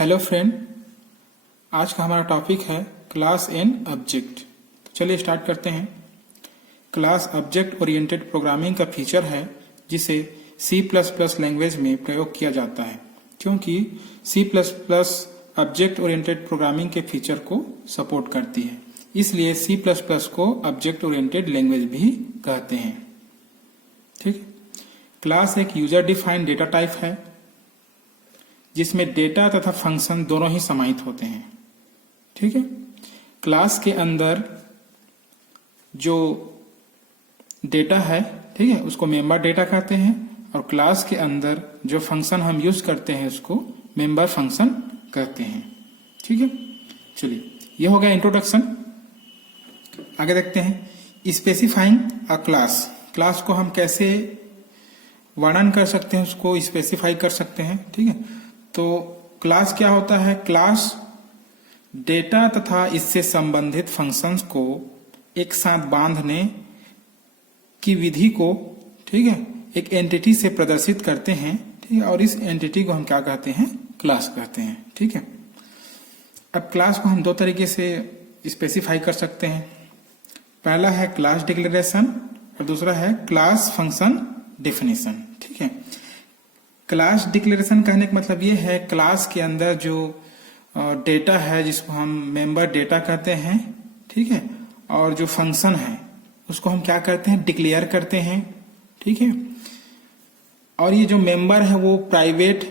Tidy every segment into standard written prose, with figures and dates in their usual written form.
Hello friend, आज का हमारा टॉपिक है क्लास एंड ऑब्जेक्ट। तो चलिए स्टार्ट करते हैं। क्लास ऑब्जेक्ट ओरिएंटेड प्रोग्रामिंग का फीचर है जिसे C++ लैंग्वेज में प्रयोग किया जाता है, क्योंकि C++ ऑब्जेक्ट ओरिएंटेड प्रोग्रामिंग के फीचर को सपोर्ट करती है, इसलिए C++ को ऑब्जेक्ट ओरिएंटेड लैंग्वेज भी कहते हैं। ठीक। क्लास एक यूजर डिफाइंड डेटा टाइप है जिसमें डेटा तथा फंक्शन दोनों ही समाहित होते हैं। ठीक है। क्लास के अंदर जो डेटा है, ठीक है, उसको मेंबर डेटा कहते हैं, और क्लास के अंदर जो फंक्शन हम यूज करते हैं उसको मेंबर फंक्शन कहते हैं। ठीक है। चलिए, ये हो गया इंट्रोडक्शन। आगे देखते हैं स्पेसिफाइंग अ क्लास। क्लास को हम कैसे वर्णन कर सकते हैं, उसको स्पेसिफाई कर सकते हैं। ठीक है। तो क्लास क्या होता है? क्लास डेटा तथा इससे संबंधित फंक्शंस को एक साथ बांधने की विधि को, ठीक है, एक एंटिटी से प्रदर्शित करते हैं। ठीक है। और इस एंटिटी को हम क्या कहते हैं? क्लास कहते हैं। ठीक है। अब क्लास को हम दो तरीके से स्पेसिफाई कर सकते हैं। पहला है क्लास डिक्लेरेशन और दूसरा है क्लास फंक्शन डेफिनेशन। ठीक है। क्लास डिक्लेरेशन कहने का मतलब ये है क्लास के अंदर जो डेटा है जिसको हम मेंबर डेटा कहते हैं, ठीक है, और जो फंक्शन है उसको हम क्या करते हैं? डिक्लेयर करते हैं। ठीक है। और ये जो मेंबर है वो प्राइवेट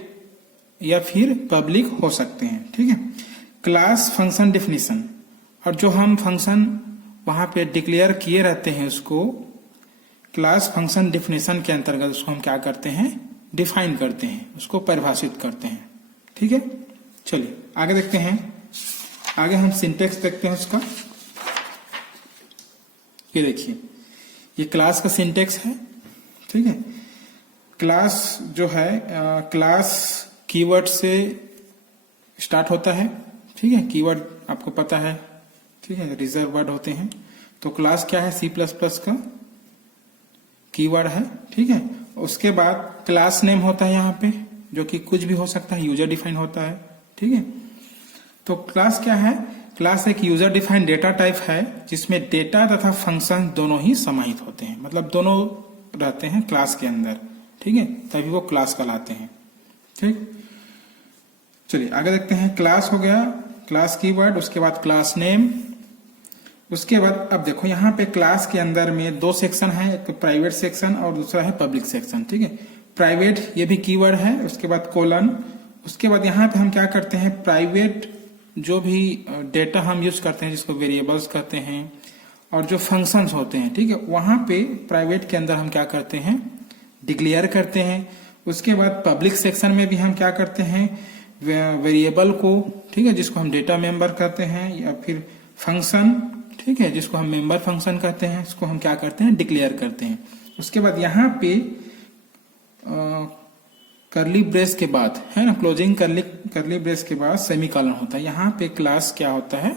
या फिर पब्लिक हो सकते हैं। ठीक है। क्लास फंक्शन डेफिनेशन, और जो हम फंक्शन वहां पे डिक्लेयर किए रहते हैं उसको क्लास फंक्शन डेफिनेशन के अंतर्गत उसको हम क्या करते हैं? डिफाइन करते हैं, उसको परिभाषित करते हैं। ठीक है। चलिए आगे देखते हैं। आगे हम सिंटेक्स देखते हैं उसका। ये देखिए, ये क्लास का सिंटेक्स है। ठीक है। क्लास जो है क्लास कीवर्ड से स्टार्ट होता है। ठीक है। कीवर्ड आपको पता है, ठीक है, रिजर्व वर्ड होते हैं। तो क्लास क्या है? C++ का कीवर्ड है। ठीक है। उसके बाद क्लास नेम होता है यहाँ पे, जो कि कुछ भी हो सकता है, यूजर डिफाइन होता है। ठीक है। तो क्लास क्या है? क्लास एक यूजर डिफाइंड डेटा टाइप है जिसमें डेटा तथा फंक्शन दोनों ही समाहित होते हैं, मतलब दोनों रहते हैं क्लास के अंदर। ठीक है। तभी वो क्लास कहलाते हैं। ठीक। चलिए आगे देखते हैं। क्लास हो गया क्लास कीवर्ड, उसके बाद क्लास नेम, उसके बाद अब देखो यहाँ पे क्लास के अंदर में दो सेक्शन है, एक प्राइवेट सेक्शन और दूसरा है पब्लिक सेक्शन। ठीक है। प्राइवेट ये भी कीवर्ड है, उसके बाद कोलन, उसके बाद यहाँ पे हम क्या करते हैं? प्राइवेट जो भी डेटा हम यूज करते हैं जिसको वेरिएबल्स कहते हैं, और जो फंक्शंस होते हैं, ठीक है, वहां पे प्राइवेट के अंदर हम क्या करते हैं? डिक्लेयर करते हैं। उसके बाद पब्लिक सेक्शन में भी हम क्या करते हैं? वेरिएबल को, ठीक है, जिसको हम डेटा मेंबर कहते हैं, या फिर फंक्शन, ठीक है, जिसको हम मेंबर फंक्शन कहते हैं, इसको हम क्या करते हैं? डिक्लेयर करते हैं। उसके बाद यहाँ पे करली ब्रेस के बाद, है ना, क्लोजिंग करली ब्रेस के बाद सेमीकोलन होता है। यहाँ पे क्लास क्या होता है?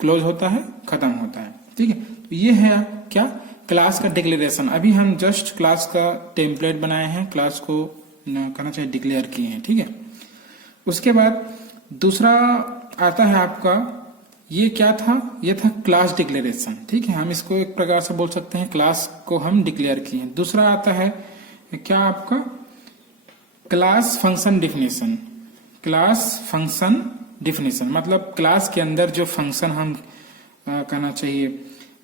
क्लोज होता है, खत्म होता है। ठीक है। तो ये है क्या? क्लास का डिक्लेरेशन। अभी हम जस्ट क्लास का टेम्पलेट बनाए हैं, क्लास को कहना चाहिए डिक्लेयर किए हैं। ठीक है। उसके बाद दूसरा आता है आपका, ये क्या था? ये था क्लास डिक्लेरेशन। ठीक है। हम इसको एक प्रकार से बोल सकते हैं क्लास को हम डिक्लेयर किए हैं। दूसरा आता है क्या आपका? Class function definition. Class function definition मतलब क्लास के अंदर जो फंक्शन हम कहना चाहिए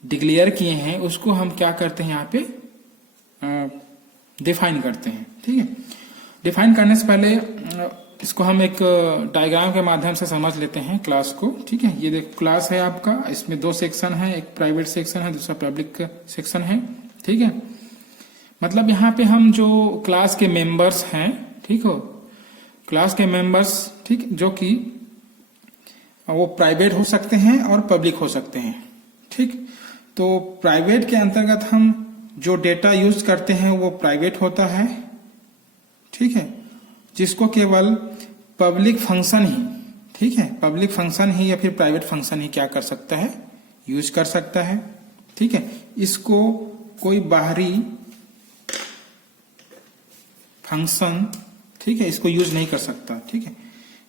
डिक्लेयर किए हैं उसको हम क्या करते हैं? यहाँ पे डिफाइन करते हैं। ठीक है। डिफाइन करने से पहले इसको हम एक डायग्राम के माध्यम से समझ लेते हैं क्लास को। ठीक है। ये देखो क्लास है आपका, इसमें दो सेक्शन है, एक प्राइवेट सेक्शन है, दूसरा पब्लिक सेक्शन है। ठीक है। मतलब यहाँ पे हम जो क्लास के मेंबर्स हैं, ठीक हो, क्लास के मेंबर्स, ठीक, जो कि वो प्राइवेट हो सकते हैं और पब्लिक हो सकते हैं। ठीक। तो प्राइवेट के अंतर्गत हम जो डेटा यूज करते हैं वो प्राइवेट होता है। ठीक है। जिसको केवल पब्लिक फंक्शन ही, ठीक है, पब्लिक फंक्शन ही या फिर प्राइवेट फंक्शन ही क्या कर सकता है? यूज कर सकता है। ठीक है। इसको कोई बाहरी फंक्शन, ठीक है, इसको यूज नहीं कर सकता। ठीक है।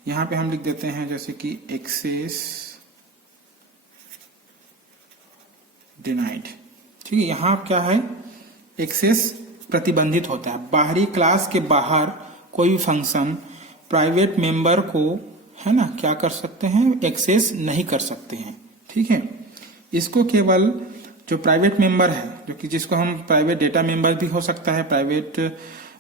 यहाँ पे हम लिख देते हैं जैसे कि एक्सेस डिनाइड। ठीक है, यहाँ क्या है, एक्सेस प्रतिबंधित होता है। बाहरी क्लास के बाहर कोई भी फंक्शन प्राइवेट मेंबर को, है ना, क्या कर सकते हैं, एक्सेस नहीं कर सकते हैं। ठीक है, इसको केवल जो प्राइवेट मेंबर है, जो कि जिसको हम प्राइवेट डेटा मेंबर भी हो सकता है, प्राइवेट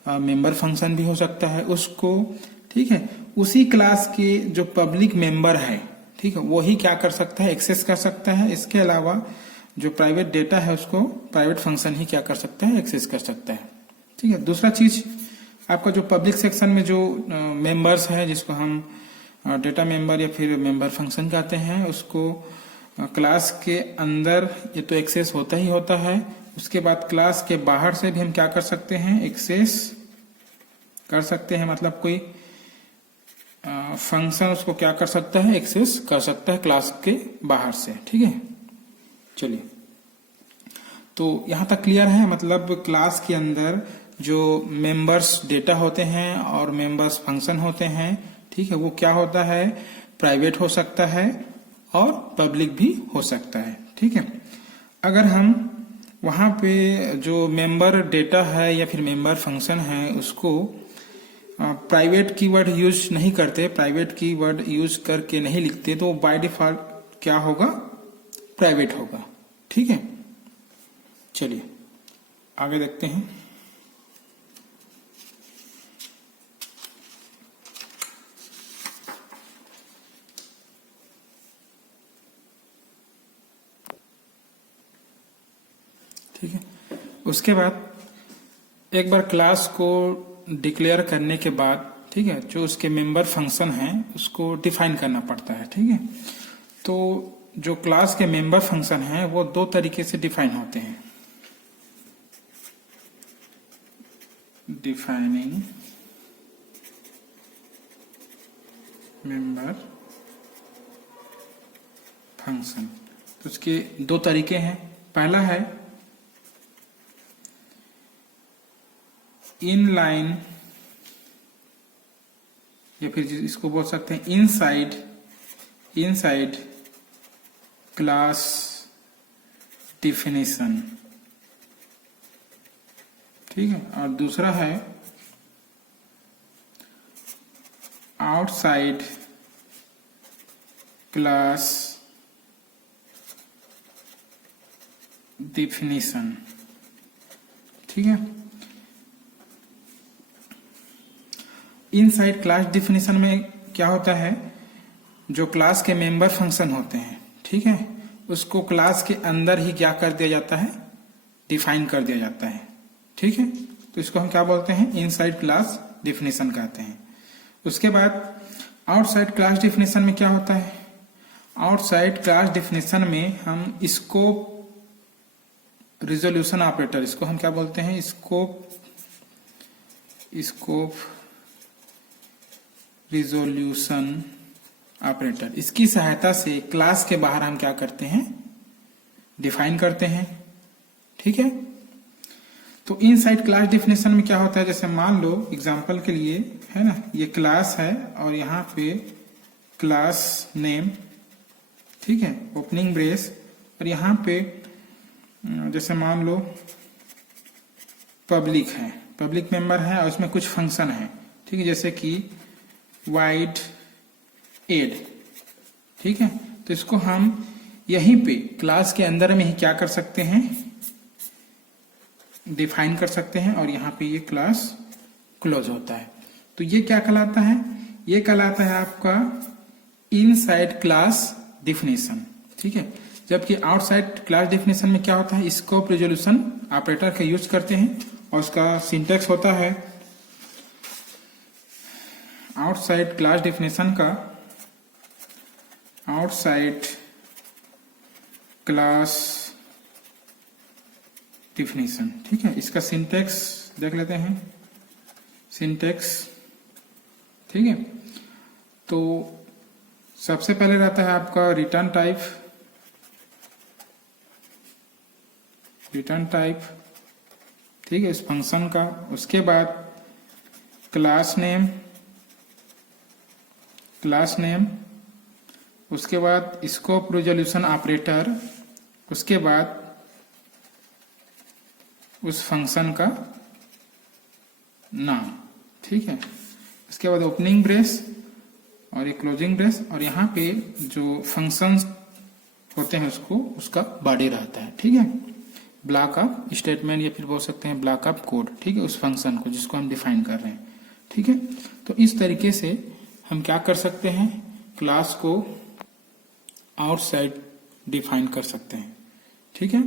मेंबर फंक्शन भी हो सकता है, उसको, ठीक है, उसी क्लास के जो पब्लिक मेंबर है, ठीक है, वही क्या कर सकता है, एक्सेस कर सकता है। इसके अलावा जो प्राइवेट डेटा है उसको प्राइवेट फंक्शन ही क्या कर सकता है, एक्सेस कर सकता है। ठीक है, दूसरा चीज आपका जो पब्लिक सेक्शन में जो मेंबर्स है, जिसको हम डेटा मेंबर या फिर मेंबर फंक्शन कहते हैं, उसको क्लास के अंदर ये तो एक्सेस होता ही होता है। उसके बाद क्लास के बाहर से भी हम क्या कर सकते हैं, एक्सेस कर सकते हैं। मतलब कोई फंक्शन उसको क्या कर सकता है, एक्सेस कर सकता है क्लास के बाहर से। ठीक है, चलिए, तो यहां तक क्लियर है। मतलब क्लास के अंदर जो मेंबर्स डेटा होते हैं और मेंबर्स फंक्शन होते हैं, ठीक है, वो क्या होता है, प्राइवेट हो सकता है और पब्लिक भी हो सकता है। ठीक है, अगर हम वहां पे जो मेंबर डेटा है या फिर मेंबर फंक्शन है उसको प्राइवेट कीवर्ड यूज नहीं करते, प्राइवेट कीवर्ड यूज करके नहीं लिखते, तो बाय डिफॉल्ट क्या होगा, प्राइवेट होगा। ठीक है, चलिए आगे देखते हैं। ठीक है, उसके बाद एक बार क्लास को डिक्लेयर करने के बाद, ठीक है, जो उसके मेंबर फंक्शन है उसको डिफाइन करना पड़ता है। ठीक है, तो जो क्लास के मेंबर फंक्शन है वो दो तरीके से डिफाइन होते हैं। डिफाइनिंग मेंबर फंक्शन, तो उसके दो तरीके हैं। पहला है इनलाइन, या फिर इसको बोल सकते हैं इनसाइड क्लास डिफिनेशन। ठीक है, और दूसरा है आउटसाइड क्लास डिफिनेशन। ठीक है, इनसाइड क्लास डिफिनेशन में क्या होता है, जो क्लास के मेंबर फंक्शन होते हैं, ठीक है, उसको क्लास के अंदर ही क्या कर दिया जाता है, डिफाइन कर दिया जाता है। ठीक है, तो इसको हम क्या बोलते हैं, इनसाइड क्लास डिफिनेशन कहते हैं। उसके बाद आउटसाइड क्लास डिफिनेशन में क्या होता है, आउटसाइड क्लास डिफिनेशन में हम स्कोप रिजोल्यूशन ऑपरेटर, इसको हम क्या बोलते हैं, स्कोप रिजोल्यूशन ऑपरेटर, इसकी सहायता से क्लास के बाहर हम क्या करते हैं, डिफाइन करते हैं। ठीक है, तो इनसाइड क्लास डिफिनेशन में क्या होता है, जैसे मान लो एग्जांपल के लिए, है ना, ये क्लास है और यहाँ पे क्लास नेम, ठीक है, ओपनिंग ब्रेस, और यहाँ पे जैसे मान लो पब्लिक है, पब्लिक मेंबर है और उसमें कुछ फंक्शन है। ठीक है, जैसे कि वाइड एड। ठीक है, तो इसको हम यहीं पे क्लास के अंदर में ही क्या कर सकते हैं, डिफाइन कर सकते हैं, और यहाँ पे ये क्लास क्लोज होता है। तो ये क्या कहलाता है, ये कहलाता है आपका इनसाइड क्लास डिफिनेशन। ठीक है, जबकि आउटसाइड क्लास डिफिनेशन में क्या होता है, स्कोप रिजोल्यूशन ऑपरेटर का यूज करते हैं और उसका सिंटेक्स होता है, आउटसाइड क्लास डिफिनेशन का आउटसाइड क्लास डिफिनेशन। ठीक है, इसका सिंटेक्स देख लेते हैं, सिंटेक्स। ठीक है, तो सबसे पहले रहता है आपका रिटर्न टाइप, ठीक है, इस फंक्शन का। उसके बाद क्लास नेम, क्लास नेम, उसके बाद स्कोप रिजोल्यूशन ऑपरेटर, उसके बाद उस फंक्शन का नाम, ठीक है। उसके बाद ओपनिंग ब्रेस और एक क्लोजिंग ब्रेस, और यहाँ पे जो फंक्शंस होते हैं उसका बॉडी रहता है, ठीक है। ब्लॉक ऑफ स्टेटमेंट या फिर बोल सकते हैं ब्लॉक ऑफ कोड, ठीक है, उस फंक्शन को जिसको हम डिफाइन कर रहे हैं, ठीक है। तो इस तरीके से हम क्या कर सकते हैं, क्लास को आउटसाइड डिफाइन कर सकते हैं, ठीक है।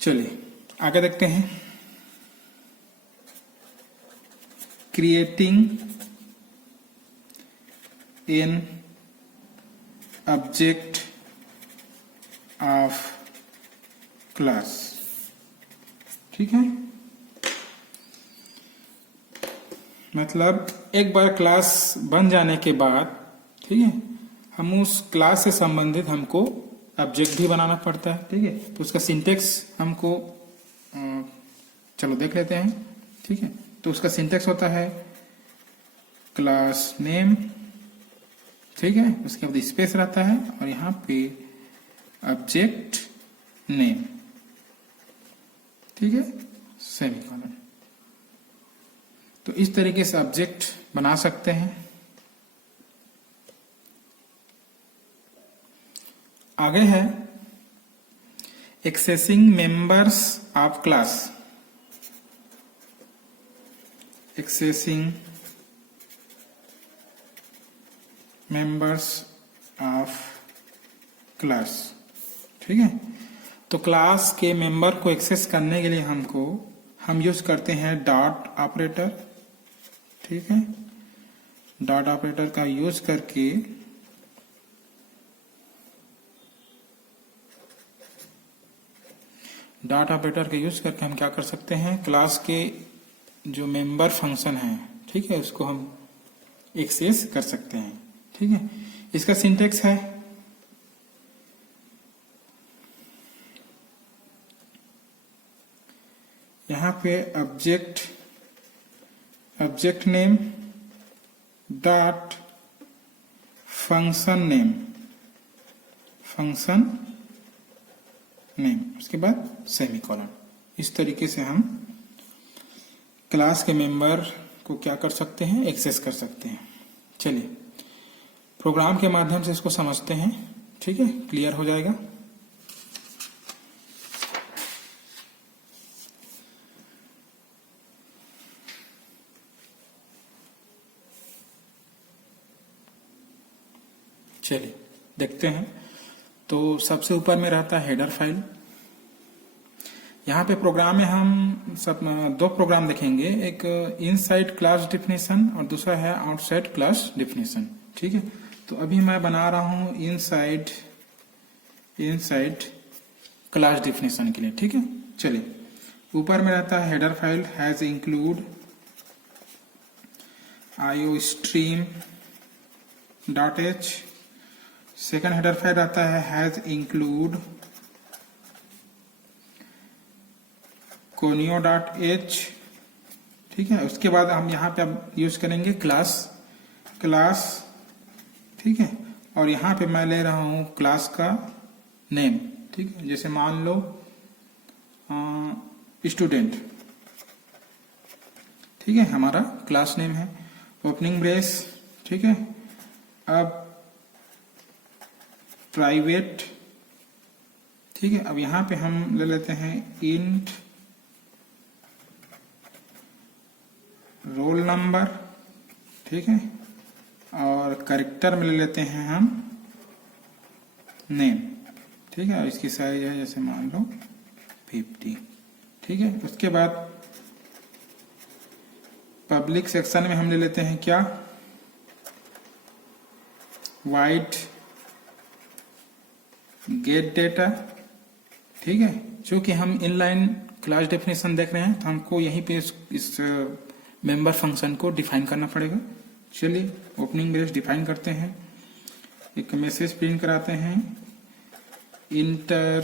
चलिए आगे देखते हैं। Creating an object of class, ठीक है। मतलब एक बार क्लास बन जाने के बाद, ठीक है, हम उस क्लास से संबंधित हमको ऑब्जेक्ट भी बनाना पड़ता है, ठीक है। तो उसका सिंटेक्स हमको चलो देख लेते हैं, ठीक है। तो उसका सिंटेक्स होता है क्लास नेम, ठीक है, उसके बाद स्पेस रहता है और यहाँ पे ऑब्जेक्ट नेम, ठीक है, सेमीकोलन। तो इस तरीके से ऑब्जेक्ट बना सकते हैं। आगे है accessing members of class, accessing members of class, ठीक है। तो क्लास के मेंबर को एक्सेस करने के लिए हम यूज करते हैं डॉट ऑपरेटर, ठीक है। डॉट ऑपरेटर का यूज करके हम क्या कर सकते हैं, क्लास के जो मेंबर फंक्शन है, ठीक है, उसको हम एक्सेस कर सकते हैं, ठीक है। इसका सिंटेक्स है यहाँ पे object name dot function name, उसके बाद सेमीकोलन। इस तरीके से हम क्लास के मेंबर को क्या कर सकते हैं, एक्सेस कर सकते हैं। चलिए प्रोग्राम के माध्यम से इसको समझते हैं, ठीक है, क्लियर हो जाएगा। चलिए देखते हैं। तो सबसे ऊपर में रहता है हेडर फाइल। यहाँ पे प्रोग्राम में हम दो प्रोग्राम देखेंगे, एक इनसाइड क्लास डेफिनेशन और दूसरा है आउटसाइड क्लास डेफिनेशन, ठीक है। तो अभी मैं बना रहा हूँ इनसाइड क्लास डेफिनेशन के लिए, ठीक है। चलिए ऊपर में रहता है header file has include iostream.h। Second header file रहता है हैज इंक्लूड conio.h, ठीक है। उसके बाद हम यहाँ पे अब यूज करेंगे क्लास, ठीक है। और यहाँ पे मैं ले रहा हूँ क्लास का नेम, ठीक है। जैसे मान लो स्टूडेंट, ठीक है, हमारा क्लास नेम है। ओपनिंग ब्रेस, ठीक है। अब प्राइवेट, ठीक है। अब यहाँ पे हम ले लेते हैं इंट रोल नंबर, ठीक है। और कैरेक्टर में ले लेते हैं हम नेम, ठीक है। इसकी साइज है जैसे मान लो 50, ठीक है। उसके बाद पब्लिक सेक्शन में हम ले लेते हैं क्या, वाइट गेट डेटा, ठीक है। चूंकि हम इनलाइन क्लास डेफिनेशन देख रहे हैं तो हमको यहीं पे इस मेंबर फंक्शन को डिफाइन करना पड़ेगा। चलिए ओपनिंग ब्रेस डिफाइन करते हैं, एक मैसेज प्रिंट कराते हैं, इंटर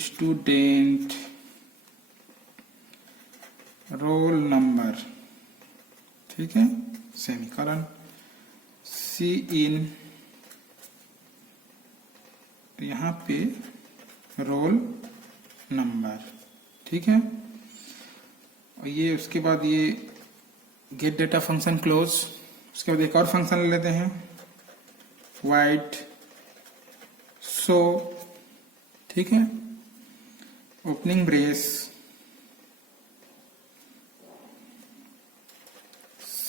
स्टूडेंट रोल नंबर, ठीक है, सेमीकोलन, सी इन, यहाँ पे रोल नंबर, ठीक है। और ये उसके बाद ये गेट डेटा फंक्शन क्लोज। उसके बाद एक और फंक्शन ले लेते हैं, वाइड शो, ठीक है, ओपनिंग ब्रेस,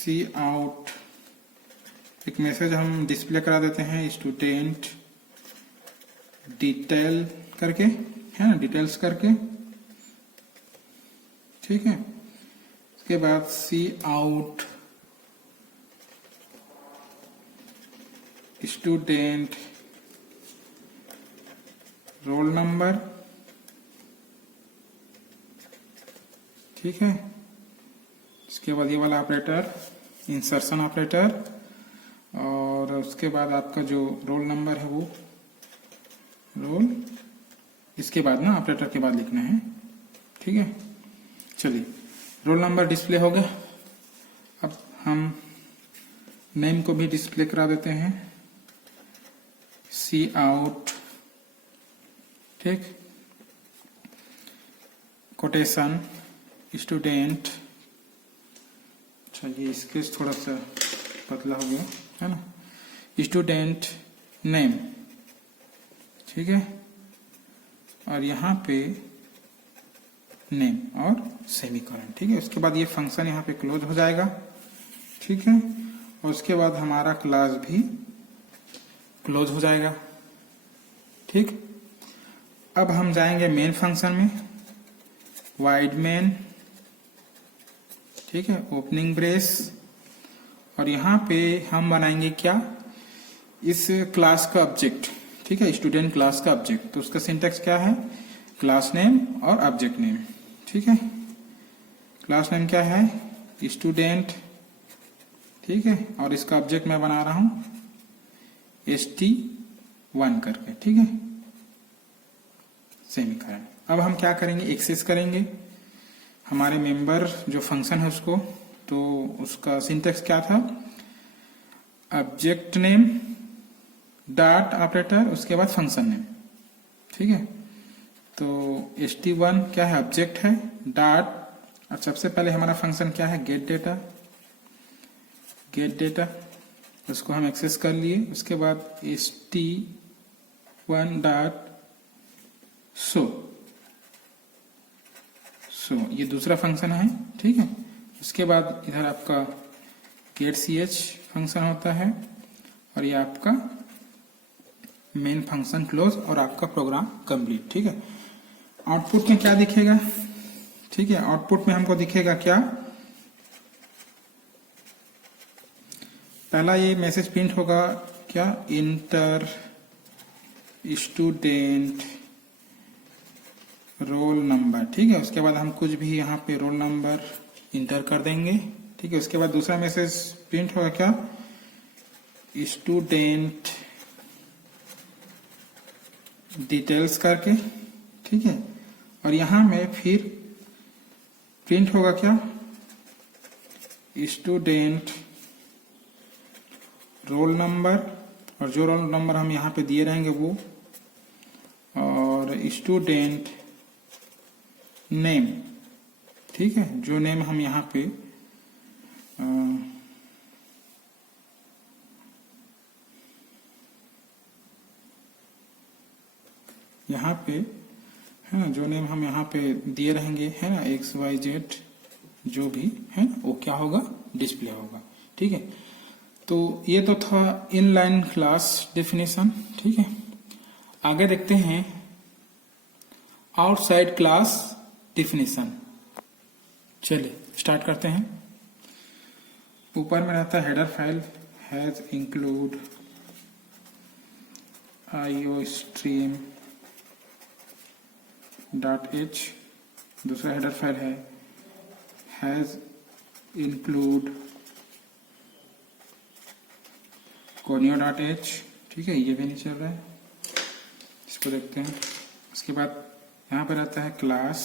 सी आउट, एक मैसेज हम डिस्प्ले करा देते हैं, स्टूडेंट डिटेल करके, है ना, डिटेल्स करके, ठीक है। उसके बाद सी आउट स्टूडेंट रोल नंबर, ठीक है। इसके बाद ये वाला ऑपरेटर इंसर्शन ऑपरेटर, और उसके बाद आपका जो रोल नंबर है वो रोल, इसके बाद ना ऑपरेटर के बाद लिखना है, ठीक है। चलिए, रोल नंबर डिस्प्ले हो गया। अब हम नेम को भी डिस्प्ले करा देते हैं, सी आउट, ठीक, कोटेशन स्टूडेंट, चलिए स्केच थोड़ा सा पतला हो गया, है ना, स्टूडेंट नेम, ठीक है, और यहाँ पे नेम और सेमीकोलन, ठीक है। उसके बाद ये फंक्शन यहाँ पे क्लोज हो जाएगा, ठीक है, और उसके बाद हमारा क्लास भी क्लोज हो जाएगा, ठीक। अब हम जाएंगे मेन फंक्शन में, वाइड मेन, ठीक है, ओपनिंग ब्रेस, और यहाँ पे हम बनाएंगे क्या, इस क्लास का ऑब्जेक्ट, ठीक है, स्टूडेंट क्लास का ऑब्जेक्ट। तो उसका सिंटेक्स क्या है, क्लास नेम और ऑब्जेक्ट नेम, ठीक है। क्लास नेम क्या है, स्टूडेंट, ठीक है, और इसका ऑब्जेक्ट मैं बना रहा हूं st1 करके, ठीक है, सेमीकोलन। अब हम क्या करेंगे, एक्सेस करेंगे हमारे मेंबर जो फंक्शन है उसको। तो उसका सिंटेक्स क्या था, ऑब्जेक्ट नेम डॉट ऑपरेटर, उसके बाद फंक्शन नेम, ठीक है। तो st1 क्या है, ऑब्जेक्ट है, डॉट, और सबसे पहले हमारा फंक्शन क्या है, गेट डेटा, गेट डेटा, उसको हम एक्सेस कर लिए। उसके बाद st1 डॉट शो, ये दूसरा फंक्शन है, ठीक है। उसके बाद इधर आपका गेट ch फंक्शन होता है, और ये आपका मेन फंक्शन क्लोज, और आपका प्रोग्राम कंप्लीट, ठीक है। आउटपुट में क्या दिखेगा, ठीक है, आउटपुट में हमको दिखेगा क्या, पहला ये मैसेज प्रिंट होगा क्या, इंटर स्टूडेंट रोल नंबर, ठीक है। उसके बाद हम कुछ भी यहाँ पे रोल नंबर इंटर कर देंगे, ठीक है। उसके बाद दूसरा मैसेज प्रिंट होगा क्या, स्टूडेंट डिटेल्स करके, ठीक है। और यहाँ में फिर प्रिंट होगा क्या, स्टूडेंट रोल नंबर, और जो रोल नंबर हम यहाँ पे दिए रहेंगे वो, और स्टूडेंट नेम, ठीक है, जो नेम हम यहाँ पे है ना, जो नेम हम यहाँ पे दिए रहेंगे, है ना, XYZ जो भी है वो क्या होगा, डिस्प्ले होगा, ठीक है। तो ये तो था इनलाइन क्लास डेफिनेशन, ठीक है। आगे देखते हैं आउटसाइड क्लास डेफिनेशन। चलिए स्टार्ट करते हैं। ऊपर में रहता है header file has include iostream .h, दूसरा हेडर फाइल है हैज इंक्लूड conio.h, ठीक है, ये भी नहीं चल रहा है, इसको देखते हैं। उसके बाद यहाँ पर रहता है क्लास,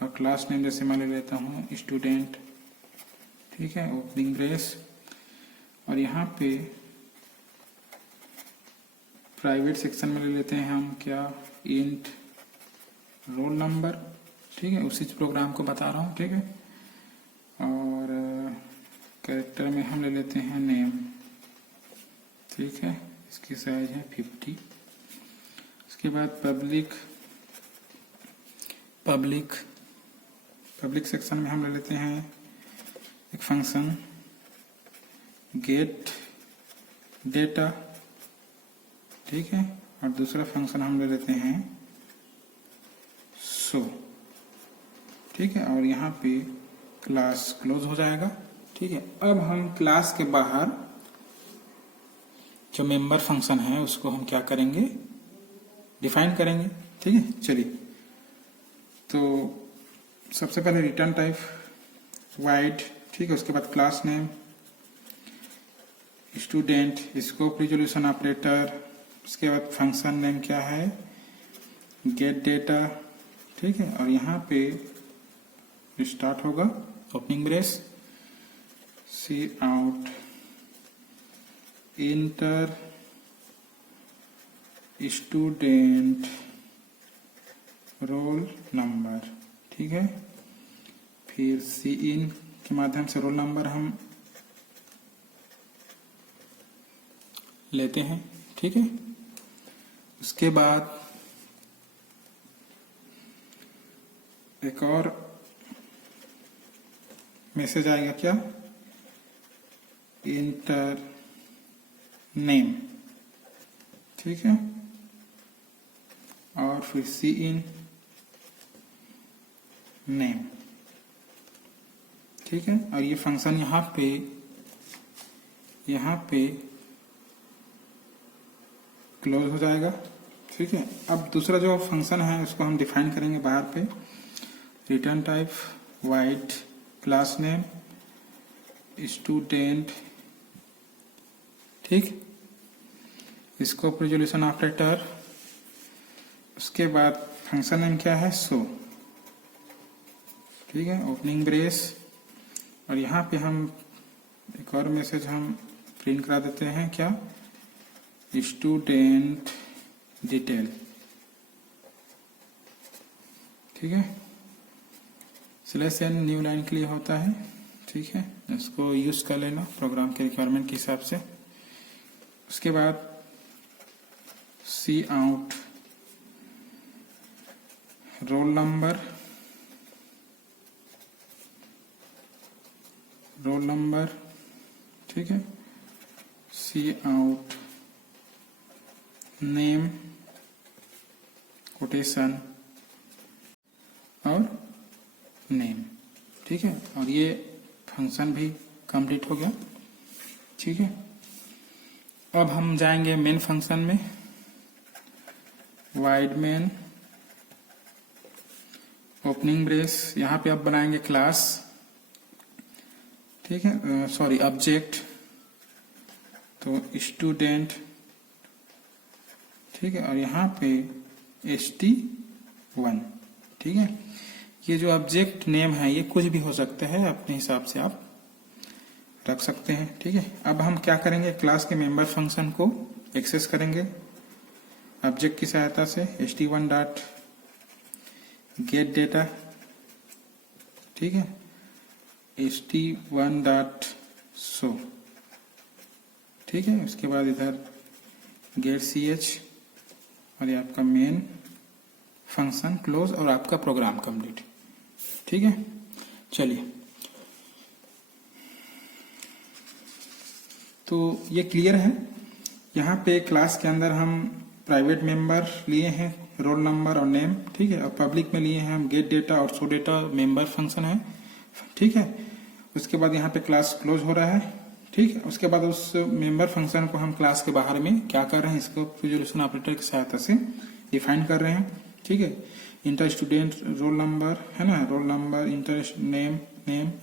और क्लास नेम जैसे मैं ले लेता हूँ स्टूडेंट, ठीक है, ओपनिंग ब्रेस, और यहाँ पे प्राइवेट सेक्शन में ले लेते हैं हम क्या, इंट रोल नंबर, ठीक है, उसी प्रोग्राम को बता रहा हूँ, ठीक है। और कैरेक्टर में हम ले लेते हैं नेम, ठीक है, इसकी साइज है 50। उसके बाद पब्लिक सेक्शन में हम ले लेते हैं एक फंक्शन गेट डेटा, ठीक है, और दूसरा फंक्शन हम ले लेते हैं शो, ठीक है, और यहाँ पे क्लास क्लोज हो जाएगा, ठीक है। अब हम क्लास के बाहर जो मेंबर फंक्शन है उसको हम क्या करेंगे, डिफाइन करेंगे, ठीक है। चलिए, तो सबसे पहले रिटर्न टाइप वाइड, ठीक है, उसके बाद class name, student, scope resolution operator, उसके बाद फंक्शन नेम क्या है, गेट डेटा, ठीक है, और यहाँ पे स्टार्ट होगा opening brace, C out enter student roll number, ठीक है, फिर सी इन के माध्यम से रोल नंबर हम लेते हैं, ठीक है। उसके बाद एक और मैसेज आएगा क्या, इंटर नेम, ठीक है, और फिर सी इन नेम, ठीक है, और ये फंक्शन यहाँ पे क्लोज हो जाएगा, ठीक है। अब दूसरा जो फंक्शन है उसको हम डिफाइन करेंगे बाहर पे, return type wide class name student, ठीक, स्कोप रिजोल्यूशन ऑपरेटर, उसके बाद फंक्शन नेम क्या है, शो, ठीक है, ओपनिंग ब्रेस, और यहाँ पे हम एक और मैसेज हम प्रिंट करा देते हैं क्या, स्टूडेंट डिटेल, ठीक है, स्लैश एन न्यू लाइन के लिए होता है, ठीक है, इसको यूज कर लेना प्रोग्राम के रिक्वायरमेंट के हिसाब से। उसके बाद सी आउट रोल नंबर, ठीक है, सी आउट नेम कोटेशन और नेम, ठीक है, और ये फंक्शन भी कंप्लीट हो गया, ठीक है। अब हम जाएंगे मेन फंक्शन में, वाइड मेन ओपनिंग ब्रेस, यहाँ पे अब बनाएंगे क्लास, ठीक है, सॉरी ऑब्जेक्ट, तो स्टूडेंट, ठीक है, और यहाँ पे st1, ठीक है। ये जो ऑब्जेक्ट नेम है ये कुछ भी हो सकते हैं, अपने हिसाब से आप रख सकते हैं, ठीक है। अब हम क्या करेंगे, क्लास के मेंबर फंक्शन को एक्सेस करेंगे ऑब्जेक्ट की सहायता से, st1 डॉट गेट डेटा, ठीक है, st1 डॉट शो, ठीक है। उसके बाद इधर गेट ch, और ये आपका मेन फंक्शन क्लोज, और आपका प्रोग्राम कंप्लीट, ठीक है। चलिए, तो ये क्लियर है। यहाँ पे क्लास के अंदर हम प्राइवेट मेंबर लिए हैं, रोल नंबर और नेम, ठीक है, और पब्लिक में लिए हैं हम गेट डेटा और शो डेटा, मेंबर फंक्शन है, ठीक है। उसके बाद यहाँ पे क्लास क्लोज हो रहा है, ठीक है। उसके बाद उस मेंबर फंक्शन को हम क्लास के बाहर में क्या कर रहे हैं, इसको रिजोल्यूशन ऑपरेटर की सहायता से डिफाइन कर रहे हैं, ठीक है। इंटर स्टूडेंट रोल नंबर है ना, रोल नंबर इंटर नेम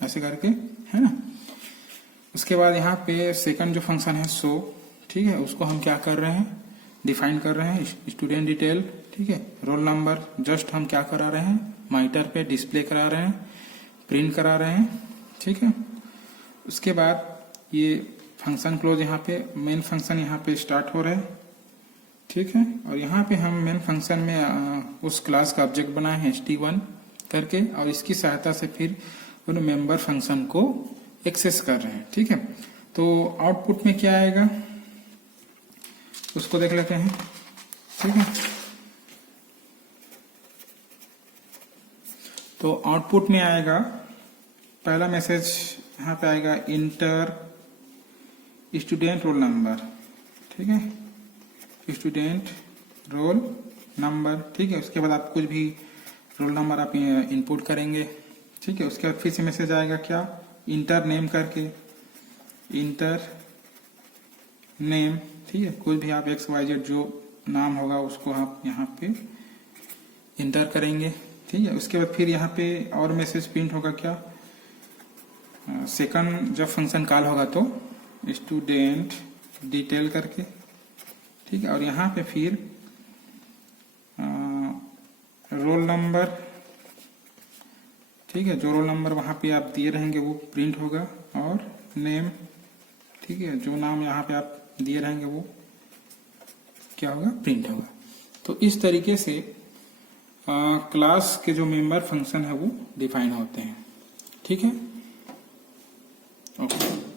ऐसे करके, है ना। उसके बाद यहाँ पे सेकंड जो फंक्शन है शो, ठीक है, उसको हम क्या कर रहे हैं, डिफाइन कर रहे हैं स्टूडेंट डिटेल, ठीक है। रोल नंबर जस्ट हम क्या करा रहे हैं, मॉनिटर पे डिस्प्ले करा रहे हैं, प्रिंट करा रहे हैं, ठीक है। उसके बाद ये फंक्शन क्लोज, यहाँ पे मेन फंक्शन यहाँ पे स्टार्ट हो रहा है, ठीक है। और यहाँ पे हम मेन फंक्शन में उस क्लास का ऑब्जेक्ट बनाए हैं ht1 करके, और इसकी सहायता से फिर उन मेंबर फंक्शन को एक्सेस कर रहे हैं, ठीक है। तो आउटपुट में क्या आएगा उसको देख लेते हैं, ठीक है। तो आउटपुट में आएगा, पहला मैसेज यहाँ पे आएगा इंटर स्टूडेंट रोल नंबर, ठीक है, स्टूडेंट रोल नंबर, ठीक है। उसके बाद आप कुछ भी रोल नंबर आप इनपुट करेंगे, ठीक है। उसके बाद फिर से मैसेज आएगा क्या, इंटर नेम करके, इंटर नेम, ठीक है। कोई भी आप XYZ जो नाम होगा उसको आप यहाँ पे इंटर करेंगे, ठीक है। उसके बाद फिर यहाँ पे और मैसेज प्रिंट होगा क्या, सेकंड जब फंक्शन कॉल होगा तो स्टूडेंट डिटेल करके, ठीक है। और यहाँ पे फिर रोल नंबर, ठीक है, जो रोल नंबर वहां पे आप दिए रहेंगे वो प्रिंट होगा, और नेम, ठीक है, जो नाम यहाँ पे आप दिए रहेंगे वो क्या होगा, प्रिंट होगा। तो इस तरीके से क्लास के जो मेंबर फंक्शन है वो डिफाइन होते हैं, ठीक है। ओके।